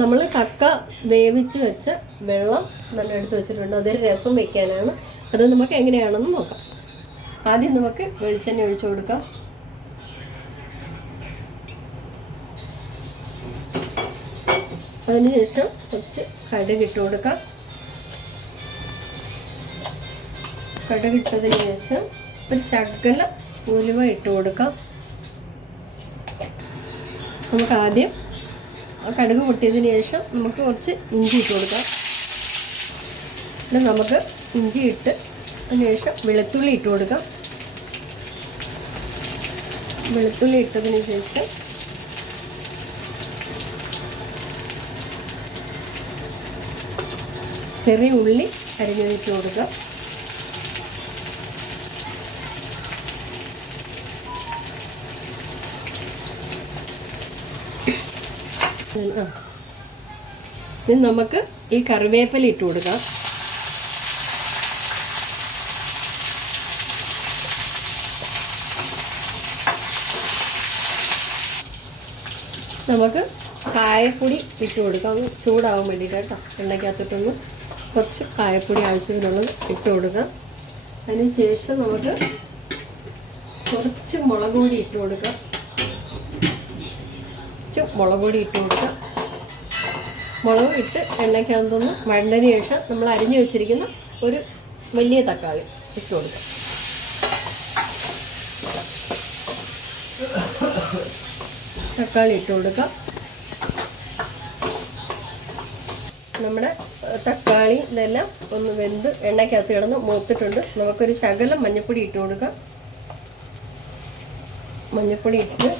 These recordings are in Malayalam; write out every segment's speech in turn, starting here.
നമ്മൾ കക്ക വേവിച്ച് വെച്ച വെള്ളം നല്ല എടുത്ത് വെച്ചിട്ടുണ്ട്. അതൊരു രസം വയ്ക്കാനാണ്. അത് നമുക്ക് എങ്ങനെയാണെന്ന് നോക്കാം. ആദ്യം നമുക്ക് വെളിച്ചെണ്ണ ഒഴിച്ചു കൊടുക്കാം. അതിനുശേഷം കുറച്ച് കടുകിട്ട് കൊടുക്കാം. കടുകിട്ടതിന് ശേഷം ഒരു ശകല ഉലുവ ഇട്ട് കൊടുക്കാം. നമുക്ക് ആദ്യം കടുക് പൊട്ടിയതിന് ശേഷം നമുക്ക് കുറച്ച് ഇഞ്ചി ഇട്ട് കൊടുക്കാം. പിന്നെ നമുക്ക് ഇഞ്ചി ഇട്ട് അതിന് ശേഷം വെളുത്തുള്ളി ഇട്ട് കൊടുക്കാം. വെളുത്തുള്ളി ഇട്ടതിന് ശേഷം ചെറിയ ഉള്ളി അരിഞ്ഞിട്ട് കൊടുക്കാം. ഇനി നമുക്ക് ഈ കറിവേപ്പില ഇട്ട് കൊടുക്കാം. നമുക്ക് കായപ്പൊടി ഇട്ട് കൊടുക്കാം. ചൂടാവാൻ വേണ്ടിയിട്ട് കേട്ടോ. എണ്ണയ്ക്കകത്തിട്ടൊന്ന് കുറച്ച് കായപ്പൊടി ആവശ്യത്തിനുള്ളത് ഇട്ട് കൊടുക്കാം. അതിന് ശേഷം നമുക്ക് കുറച്ച് മുളക് പൊടി ഇട്ട് കൊടുക്കാം. മുളക് പൊടി ഇട്ട് കൊടുക്കാം. മുളക് ഇട്ട് എണ്ണയ്ക്കകത്തൊന്ന് വഴണ്ടതിന് ശേഷം നമ്മൾ അരിഞ്ഞു വെച്ചിരിക്കുന്ന ഒരു വലിയ തക്കാളി ഇട്ട് കൊടുക്കാം. തക്കാളി ഇട്ട് കൊടുക്കാം. നമ്മുടെ തക്കാളി ഇതെല്ലാം ഒന്ന് വെന്ത് എണ്ണയ്ക്കകത്ത് കിടന്ന് മൂത്തിട്ടുണ്ട്. നമുക്കൊരു ശകലം മഞ്ഞൾപ്പൊടി ഇട്ട് കൊടുക്കാം. മഞ്ഞൾപ്പൊടി ഇട്ട്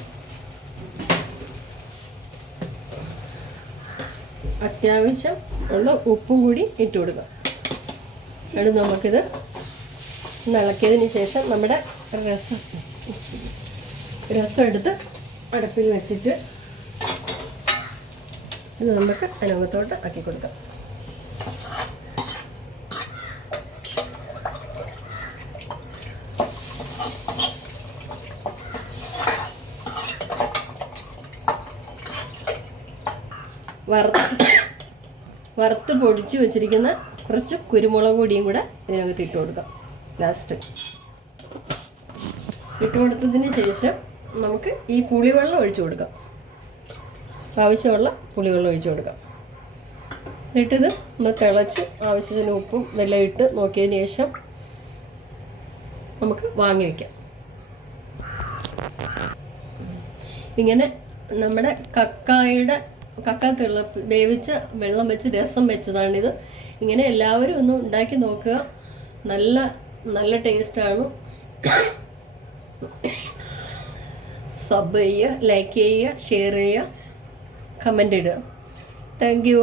അത്യാവശ്യം ഉള്ള ഉപ്പും കൂടി ഇട്ട് കൊടുക്കാം. എന്നിട്ട് നമുക്കിത് ഇളക്കിയതിന് ശേഷം നമ്മുടെ രസം എടുത്ത് അടുപ്പിൽ വെച്ചിട്ട് ഇത് നമുക്ക് അതിനകത്തോട്ട് ആക്കി കൊടുക്കാം. വറുത്ത് പൊടിച്ച് വെച്ചിരിക്കുന്ന കുറച്ച് കുരുമുളക് പൊടിയും കൂടെ ഇതിനകത്ത് ഇട്ട് കൊടുക്കാം. ലാസ്റ്റ് ഇട്ട് കൊടുത്തതിന് ശേഷം നമുക്ക് ഈ പുളിവെള്ളം ഒഴിച്ചു കൊടുക്കാം. ആവശ്യമുള്ള പുളിവെള്ളം ഒഴിച്ചു കൊടുക്കാം. എന്നിട്ടിത് ഒന്ന് തിളച്ച് ആവശ്യത്തിന് ഉപ്പും വെള്ളം ഇട്ട് നോക്കിയതിന് ശേഷം നമുക്ക് വാങ്ങി വയ്ക്കാം. ഇങ്ങനെ നമ്മുടെ കക്ക വേവിച്ച വെള്ളം വെച്ച് രസം വെച്ചതാണിത്. ഇങ്ങനെ എല്ലാവരും ഒന്ന് ഉണ്ടാക്കി നോക്കുക. നല്ല നല്ല ടേസ്റ്റാണ്. സബ് ചെയ്യുക, ലൈക്ക് ചെയ്യുക, ഷെയർ ചെയ്യുക, കമൻ്റ് ഇടുക. Thank you.